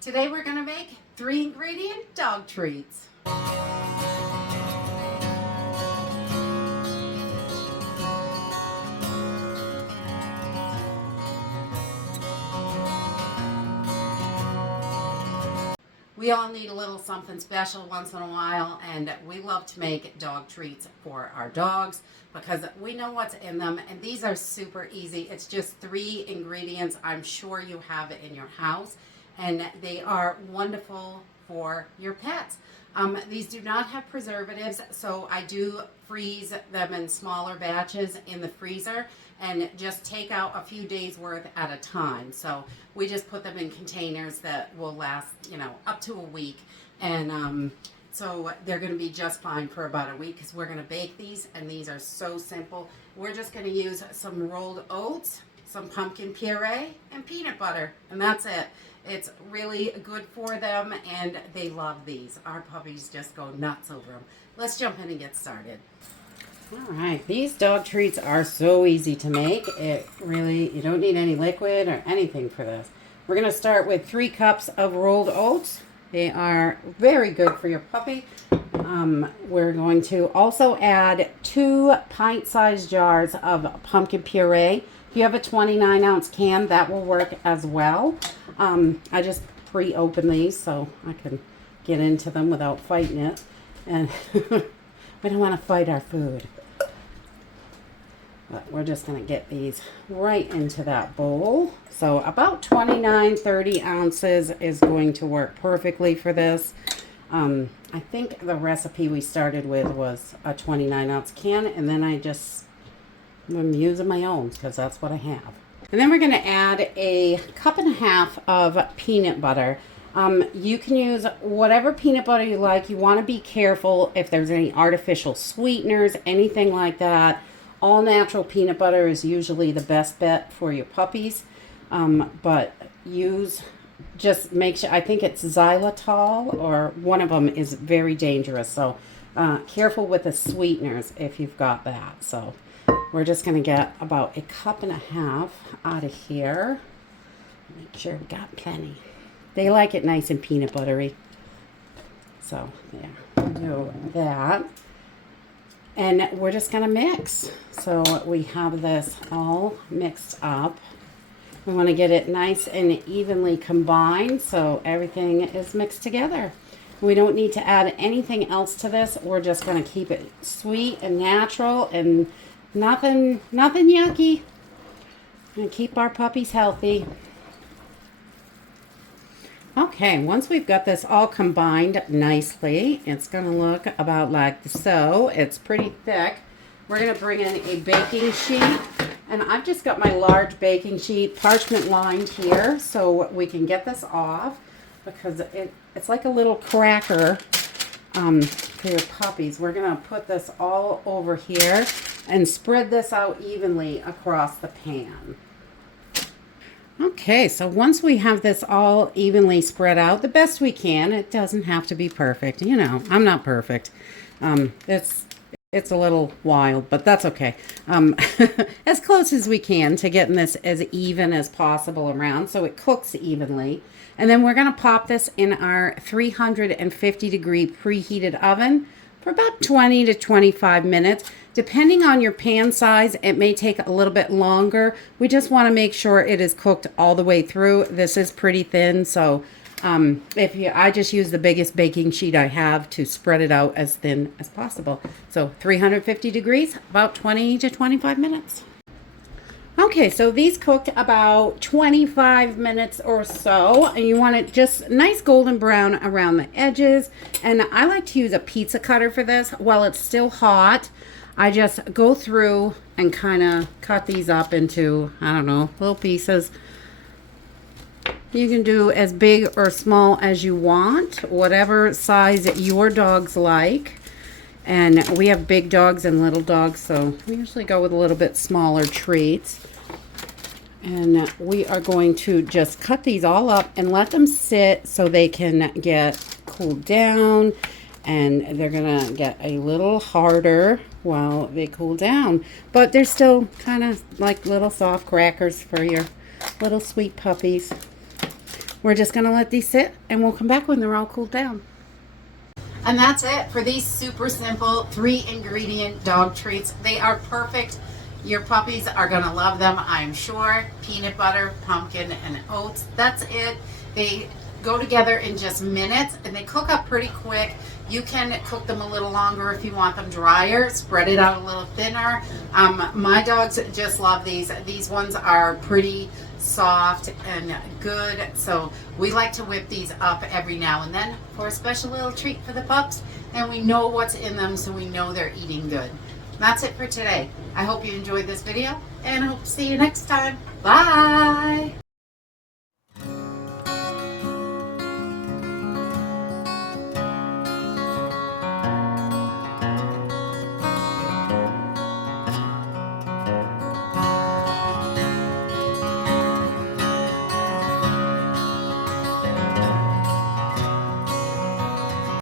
Today we're going to make 3-ingredient dog treats. We all need a little something special once in a while, and we love to make dog treats for our dogs because we know what's in them, and these are super easy. It's just 3 ingredients. I'm sure you have it in your house, and they are wonderful for your pets. These do not have preservatives, so I do freeze them in smaller batches in the freezer and just take out a few days worth at a time. So we just put them in containers that will last, up to a week. And so they're going to be just fine for about a week because we're going to bake these, and these are so simple. We're just going to use some rolled oats, some pumpkin puree, and peanut butter, and that's it. It's really good for them, and they love these. Our puppies just go nuts over them. Let's jump in and get started. All right, these dog treats are so easy to make. You don't need any liquid or anything for this. We're going to start with 3 cups of rolled oats. They are very good for your puppy. We're going to also add 2 pint-sized jars of pumpkin puree. If you have a 29-ounce can, that will work as well. I just pre-open these so I can get into them without fighting it. And we don't want to fight our food. But we're just going to get these right into that bowl. So about 30 ounces is going to work perfectly for this. I think the recipe we started with was a 29-ounce can, and then I'm using my own because that's what I have. And then we're going to add a 1.5 cups of peanut butter. You can use whatever peanut butter you like. You want to be careful if there's any artificial sweeteners, anything like that. All natural peanut butter is usually the best bet for your puppies. But just make sure, I think it's xylitol, or one of them is very dangerous. So careful with the sweeteners if you've got that. So we're just going to get about 1.5 cups out of here. Make sure we got plenty. They like it nice and peanut buttery. So there, do that. And we're just going to mix. So we have this all mixed up. We want to get it nice and evenly combined so everything is mixed together. We don't need to add anything else to this. We're just going to keep it sweet and natural and nothing yucky. And keep our puppies healthy. Okay, once we've got this all combined nicely, it's going to look about like so. It's pretty thick. We're going to bring in a baking sheet. And I've just got my large baking sheet, parchment lined here, so we can get this off because it's like a little cracker for your puppies. We're going to put this all over here and spread this out evenly across the pan. Okay, so once we have this all evenly spread out, the best we can, it doesn't have to be perfect. I'm not perfect. It's a little wild, but that's okay. As close as we can to getting this as even as possible around so it cooks evenly. And then we're going to pop this in our 350-degree preheated oven for about 20 to 25 minutes. Depending on your pan size, it may take a little bit longer. We just want to make sure it is cooked all the way through. This is pretty thin, so I just use the biggest baking sheet I have to spread it out as thin as possible. So 350 degrees, about 20 to 25 minutes. Okay, so these cooked about 25 minutes or so, and you want it just nice golden brown around the edges. And I like to use a pizza cutter for this. While it's still hot, I just go through and kind of cut these up into, little pieces. You can do as big or small as you want, whatever size your dogs like. And we have big dogs and little dogs, so we usually go with a little bit smaller treats. And we are going to just cut these all up and let them sit so they can get cooled down. And they're going to get a little harder while they cool down. But they're still kind of like little soft crackers for your little sweet puppies. we're just going to let these sit, and we'll come back when they're all cooled down. And that's it for these super simple 3-ingredient dog treats. They are perfect. Your puppies are going to love them, I'm sure. Peanut butter, pumpkin, and oats. That's it. They go together in just minutes, and they cook up pretty quick. You can cook them a little longer if you want them drier. Spread it out a little thinner. My dogs just love these. These ones are pretty soft and good, so we like to whip these up every now and then for a special little treat for the pups, and we know what's in them, so we know they're eating good. That's it for today. I hope you enjoyed this video, and I hope to see you next time. Bye.